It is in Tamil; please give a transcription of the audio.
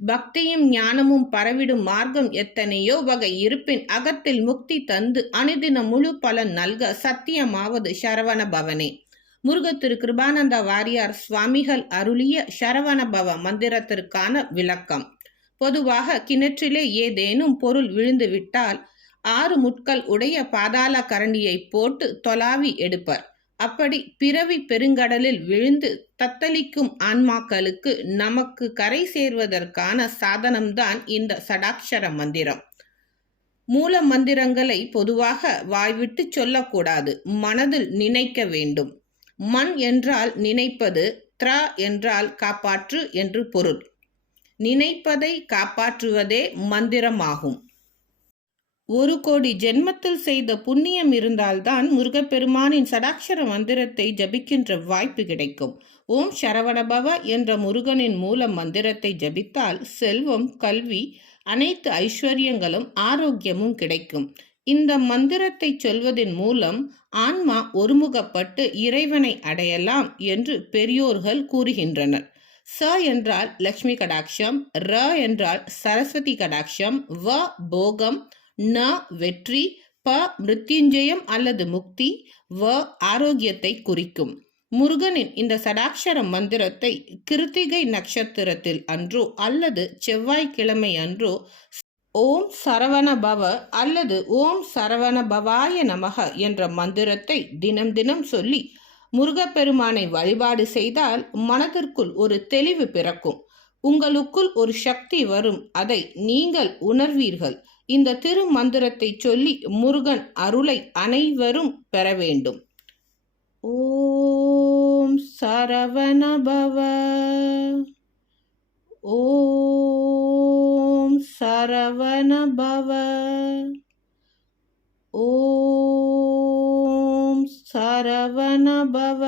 பக்தியும் ஞானமும் பரவிடும் மார்க்கம் எத்தனையோ வகை இருப்பின் அகத்தில் முக்தி தந்து அனுதின முழு பலன் நல்க சத்தியமாவது சரவண பவனே. முருகத்திரு கிருபானந்த வாரியார் சுவாமிகள் அருளிய சரவண பவ மந்திரத்திற்கான விளக்கம். பொதுவாக கிணற்றிலே ஏதேனும் பொருள் விழுந்து விட்டால் 6 முட்கள் உடைய பாதாள கரண்டியை போட்டு தொலாவி எடுப்பர். அப்படி பிறவி பெருங்கடலில் விழுந்து தத்தளிக்கும் ஆன்மாக்களுக்கு நமக்கு கரை சேர்வதற்கான சாதனம்தான் இந்த சடாட்சர மந்திரம். மூல மந்திரங்களை பொதுவாக வாய்விட்டு சொல்லக்கூடாது, மனதில் நினைக்க வேண்டும். மண் என்றால் நினைப்பது, த்ரா என்றால் காப்பாற்று என்று பொருள். நினைப்பதை காப்பாற்றுவதே மந்திரமாகும். 1 கோடி ஜென்மத்தில் செய்த புண்ணியம் இருந்தால்தான் முருகப்பெருமானின் சடாட்சர மந்திரத்தை ஜபிக்கின்ற வாய்ப்பு கிடைக்கும். ஓம் சரவணபவ என்ற முருகனின் மூல மந்திரத்தை ஜபித்தால் செல்வம், கல்வி, அனைத்து ஐஸ்வர்யங்களும் ஆரோக்கியமும் கிடைக்கும். இந்த மந்திரத்தை சொல்வதன் மூலம் ஆன்மா ஒருமுகப்பட்டு இறைவனை அடையலாம் என்று பெரியோர்கள் கூறுகின்றனர். ச என்றால் லக்ஷ்மி கடாட்சம், ர என்றால் சரஸ்வதி கடாட்சம், வ போகம், ந வெற்றி, ப மிருத்யுஞ்சயம் அல்லது முக்தி, வ ஆரோக்கியத்தை குறிக்கும். முருகனின் இந்த சடாட்சர மந்திரத்தை கிருத்திகை நட்சத்திரத்தில் அன்றோ அல்லது செவ்வாய்க்கிழமை அன்றோ ஓம் சரவண பவ அல்லது ஓம் சரவண பவாய நமக என்ற மந்திரத்தை தினம் தினம் சொல்லி முருகப்பெருமானை வழிபாடு செய்தால் மனதிற்குள் ஒரு தெளிவு பிறக்கும். உங்களுக்குள் ஒரு சக்தி வரும், அதை நீங்கள் உணர்வீர்கள். இந்த திரு மந்திரத்தை சொல்லி முருகன் அருளை அனைவரும் பெற வேண்டும். ஓம் சரவண பவ, ஓம் சரவண பவ, ஓம் சரவண பவ.